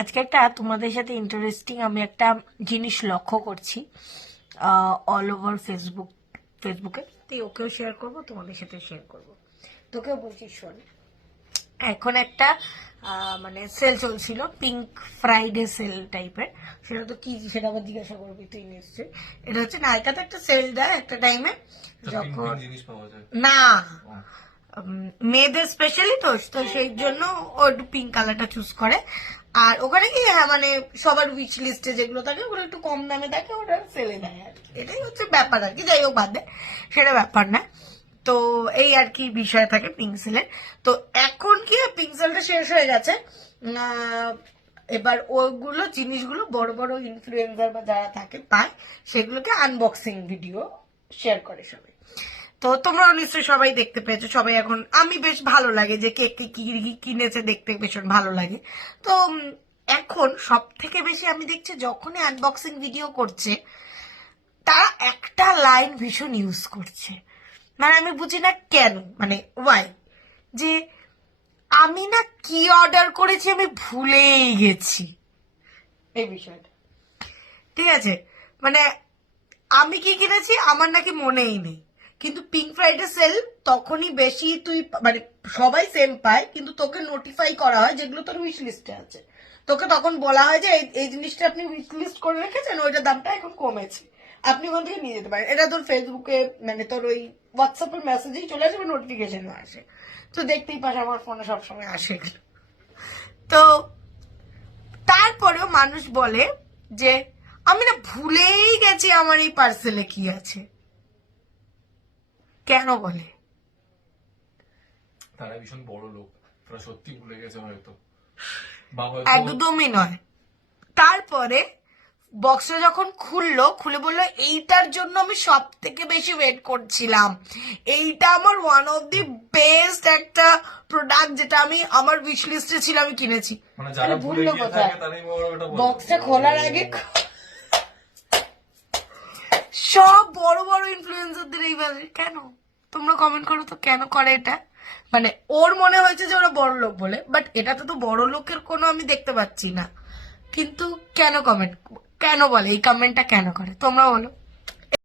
আজকে একটা তোমাদের সাথে ইন্টারেস্টিং আমি একটা জিনিস লক্ষ্য করছি অল ওভার ফেসবুকে। তুই ওকেও শেয়ার করবো, তোমাদের সাথে শেয়ার করবো। তোকেও বলছি শোন, এখন একটা মানে সেল চলছিল, পিঙ্ক ফ্রাইডে সেল টাইপের। সেটা তো কি, সেটা আবার জিজ্ঞাসা করবি তুই নিশ্চয়ই। এটা হচ্ছে নায়িকাতে একটা সেল দেয় একটা টাইমে, যখন না মেয়েদের স্পেশালি তো তো সেই জন্য ও একটু পিঙ্ক কালারটা চুজ করে। আর ওখানে কি মানে সবার উইচ লিস্টে যেগুলো থাকে ওগুলো একটু কম দামে থাকে, ওটা সেলে দেয় আর কি। এটাই হচ্ছে ব্যাপার আর কি, যাই হোক বাদ দে, সেটা ব্যাপার না। তো এই আর কি বিষয় থাকে পিঙ্ক সেলের। তো এখন কি পিঙ্ক সেলটা শেষ হয়ে গেছে, এবার ওগুলো জিনিসগুলো বড় বড় ইনফ্লুয়েন্সার বা যারা থাকে পায়, সেগুলোকে আনবক্সিং ভিডিও শেয়ার করে সবাই। তো তোমরাও নিশ্চয়ই সবাই দেখতে পেয়েছো, সবাই এখন, আমি বেশ ভালো লাগে যে কে কি কিনেছে, দেখতে ভীষণ ভালো লাগে। তো এখন সব থেকে বেশি আমি দেখছি যখনই আনবক্সিং ভিডিও করছে তারা একটা লাইন ভীষণ ইউজ করছে, মানে আমি বুঝি না কেন, মানে ওয়াই, যে আমি না কি অর্ডার করেছি আমি ভুলেই গেছি। এই বিষয়টা ঠিক আছে, মানে আমি কি কিনেছি আমার নাকি মনেই নেই, কিন্তু পিঙ্ক ফ্রাইডে সেল তখনই বেশি তুই মানে সবাই সেম পায়, কিন্তু তোকে নোটিফাই করা হয় যেগুলো তোর উইশ লিস্টে আছে। তোকে তখন বলা হয় যে এই জিনিসটা আপনি উইশ লিস্ট করে রেখেছেন, ওইটার দামটা এখন কমেছে, আপনি ওখান থেকে নিয়ে যেতে পারেন। এটা তোর ফেসবুকে মানে তোর ওই হোয়াটসঅ্যাপের মেসেজেই চলে আসে বা নোটিফিকেশন আসে, তো দেখতেই পাস আমার ফোনে সবসময় আসে। তো তারপরেও মানুষ বলে যে আমি না ভুলেই গেছি আমার এই পার্সেলে কি আছে। কেন বলে? তারা ভীষণ বড় লোক, তারা সত্যি ভুলে গেছে হয়তো। একদমই নয়। তারপরে বক্সটা যখন খুলে বললো এইটার জন্য আমি সব থেকে বেশি ওয়েট করছিলাম, এইটা আমার ওয়ান অফ দি বেস্ট একটা প্রোডাক্ট যেটা আমি আমার উইশ লিস্টে ছিল, আমি কিনেছি। মানে যারা ভুলে গিয়ে থাকে তারাই ওটা বলে। বক্সটা খোলার আগে সব বড় বড় ইনফ্লুয়েন্সারদের এইভাবে কেন? তোমরা কমেন্ট করো তো কেন করে এটা। মানে ওর মনে হয়েছে যে ওরা বড় লোক বলে, বাট এটাতে তো বড় লোকের কোনো আমি দেখতে পাচ্ছি না। কিন্তু কেন কমেন্ট, কেন বলে এই কমেন্টটা কেন করে তোমরা বলো।